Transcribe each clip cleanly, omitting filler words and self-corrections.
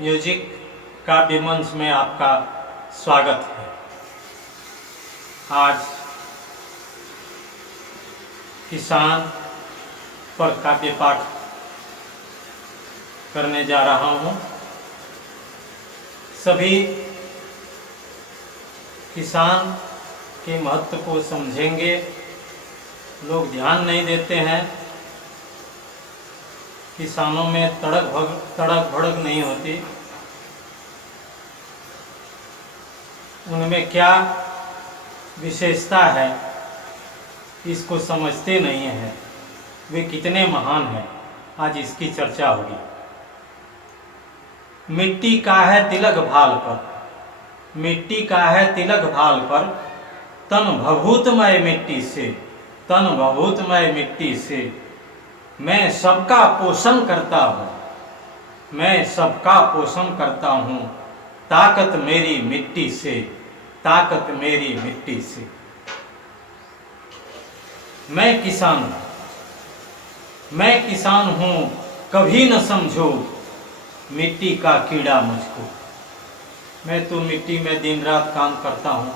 Music काव्य मंच में आपका स्वागत है। आज किसान पर काव्य पाठ करने जा रहा हूँ। सभी किसान के महत्व को समझेंगे। लोग ध्यान नहीं देते हैं। किसानों में तड़क भड़क नहीं होती। उनमें क्या विशेषता है इसको समझते नहीं हैं। वे कितने महान हैं, आज इसकी चर्चा होगी। मिट्टी का है तिलक भाल पर, मिट्टी का है तिलक भाल पर, तन भभूतमय मिट्टी से, तन भभूतमय मिट्टी से मैं सबका पोषण करता हूँ, मैं सबका पोषण करता हूँ। ताकत मेरी मिट्टी से, ताकत मेरी मिट्टी से। मैं किसान हूँ, मैं किसान हूँ, कभी न समझो मिट्टी का कीड़ा मुझको। मैं तो मिट्टी में दिन रात काम करता हूँ,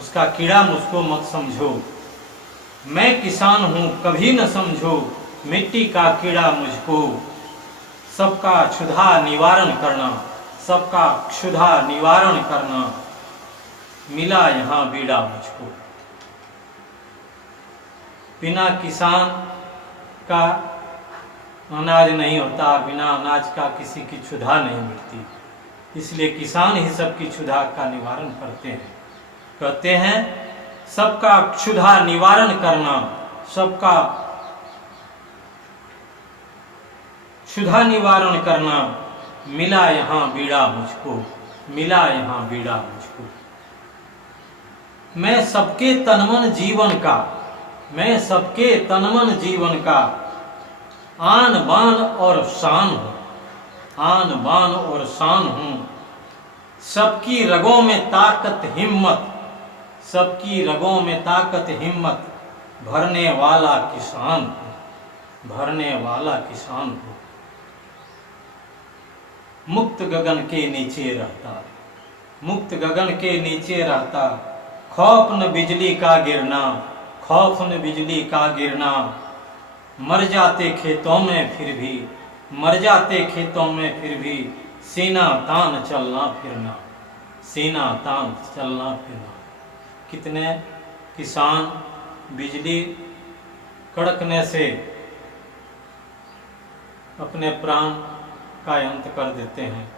उसका कीड़ा मुझको मत समझो। मैं किसान हूँ, कभी न समझो मिट्टी का कीड़ा मुझको। सबका क्षुधा निवारण करना, सबका क्षुधा निवारण करना, मिला यहाँ बीड़ा मुझको। बिना किसान का अनाज नहीं होता, बिना अनाज का किसी की क्षुधा नहीं मिटती। इसलिए किसान ही सबकी क्षुधा का निवारण करते हैं। कहते हैं सबका क्षुधा निवारण करना, सबका क्षुधा निवारण करना, मिला यहाँ बीड़ा मुझको, मिला यहाँ बीड़ा मुझको। मैं सबके तनमन जीवन का, मैं सबके तनमन जीवन का आन बान और शान हूँ, आन बान और शान हूँ। सबकी रगों में ताकत हिम्मत, सबकी रगों में ताकत हिम्मत, भरने वाला किसान हूँ, भरने वाला किसान हूँ। मुक्त गगन के नीचे रहता, मुक्त गगन के नीचे रहता, खौफ न बिजली का गिरना, खौफ न बिजली का गिरना। मर जाते खेतों में फिर भी, मर जाते खेतों में फिर भी, सीना तान चलना फिरना, सीना तान चलना फिरना। कितने किसान बिजली कड़कने से अपने प्राण का अंत कर देते हैं,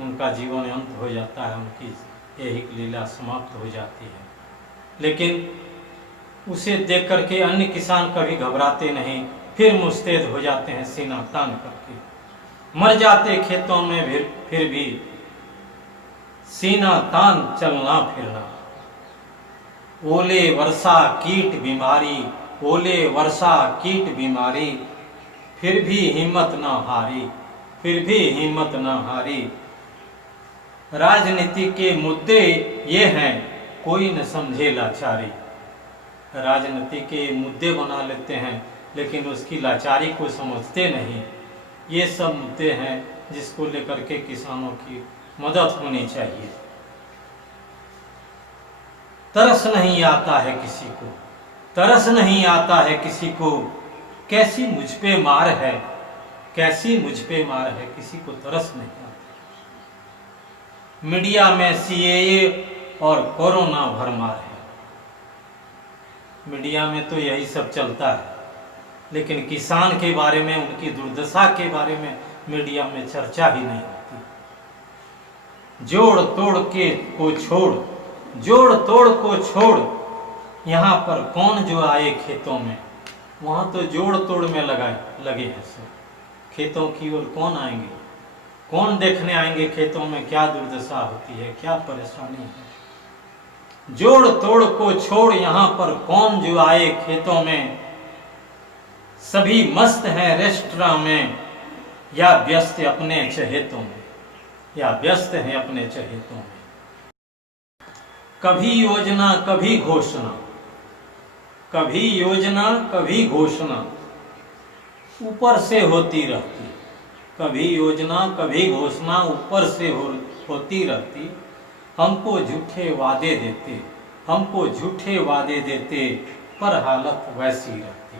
उनका जीवन अंत हो जाता है, उनकी ऐहिक लीला समाप्त हो जाती है। लेकिन उसे देख करके अन्य किसान कभी घबराते नहीं, फिर मुस्तैद हो जाते हैं सीना तान करके। मर जाते खेतों में फिर भी, सीना तान चलना फिरना। ओले वर्षा कीट बीमारी, ओले वर्षा कीट बीमारी, फिर भी हिम्मत न हारी, फिर भी हिम्मत न हारी। राजनीति के मुद्दे ये हैं, कोई न समझे लाचारी। राजनीति के मुद्दे बना लेते हैं लेकिन उसकी लाचारी को समझते नहीं। ये सब मुद्दे हैं जिसको लेकर के किसानों की मदद होनी चाहिए। तरस नहीं आता है किसी को, तरस नहीं आता है किसी को, कैसी मुझ पे मार है, कैसी मुझ पे मार है, किसी को तरस नहीं आता। मीडिया में सीएए और कोरोना भरमार है, मीडिया में तो यही सब चलता है, लेकिन किसान के बारे में, उनकी दुर्दशा के बारे में मीडिया में चर्चा ही नहीं होती। जोड़ तोड़ के को छोड़, जोड़ तोड़ को छोड़, यहाँ पर कौन जो आए खेतों में, वहाँ तो जोड़ तोड़ में लगे हैं सब। खेतों की ओर कौन आएंगे, कौन देखने आएंगे खेतों में क्या दुर्दशा होती है, क्या परेशानी है। जोड़ तोड़ को छोड़, यहाँ पर कौन जो आए खेतों में। सभी मस्त हैं रेस्टोरेंट में, या व्यस्त अपने चहेतों में, या व्यस्त हैं अपने चहेतों में। कभी योजना कभी घोषणा, कभी योजना कभी घोषणा, ऊपर से होती रहती, कभी योजना कभी घोषणा ऊपर से होती रहती। हमको झूठे वादे देते, हमको झूठे वादे देते, पर हालत वैसी रहती,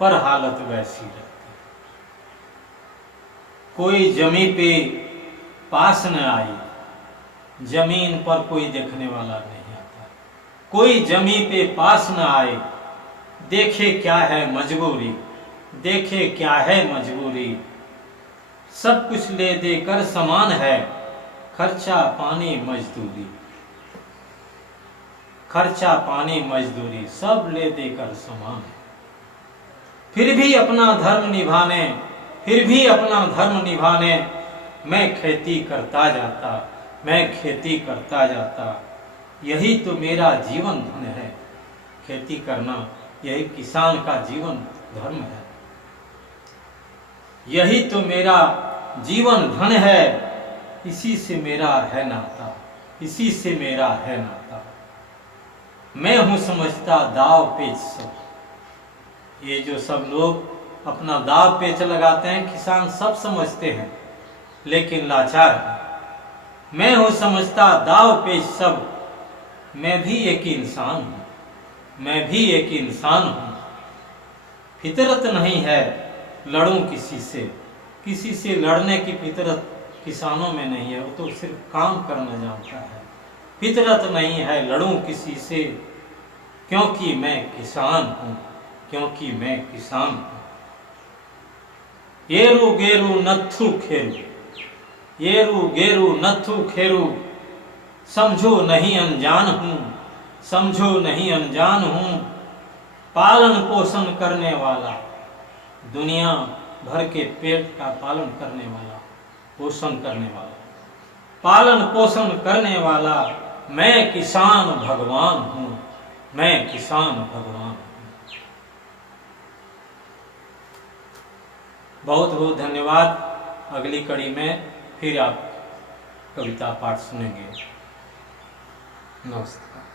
पर हालत वैसी रहती। कोई जमी पे पास न आई, जमीन पर कोई देखने वाला नहीं आता। कोई जमी पे पास न आए, देखे क्या है मजबूरी, देखे क्या है मजबूरी। सब कुछ ले देकर समान है, खर्चा पानी मजदूरी, खर्चा पानी मजदूरी, सब ले देकर समान है। फिर भी अपना धर्म निभाने, फिर भी अपना धर्म निभाने, मैं खेती करता जाता, मैं खेती करता जाता। यही तो मेरा जीवन धन है, खेती करना, यही किसान का जीवन धर्म है। यही तो मेरा जीवन धन है, इसी से मेरा है नाता, इसी से मेरा है नाता। मैं हूं समझता दाव पेच सब। ये जो सब लोग अपना दाव पेच लगाते हैं, किसान सब समझते हैं लेकिन लाचार है। मैं हूं समझता दाव पेच सब, मैं भी एक इंसान हूं, मैं भी एक इंसान हूं। फितरत नहीं है लड़ूं किसी से, किसी से लड़ने की फितरत किसानों में नहीं है, वो तो सिर्फ काम करना जानता है। फितरत नहीं है लड़ूं किसी से, क्योंकि मैं किसान हूं, क्योंकि मैं किसान हूं। येरू गेरू नत्थु खेरू, येरू गेरू नत्थु खेरू, समझो नहीं अनजान हूं, समझो नहीं अनजान हूं। पालन पोषण करने वाला, दुनिया भर के पेट का पालन करने वाला, पोषण करने वाला, पालन पोषण करने वाला, मैं किसान भगवान हूं, मैं किसान भगवान हूं। बहुत बहुत धन्यवाद। अगली कड़ी में फिर आप कविता पाठ सुनेंगे। नमस्कार।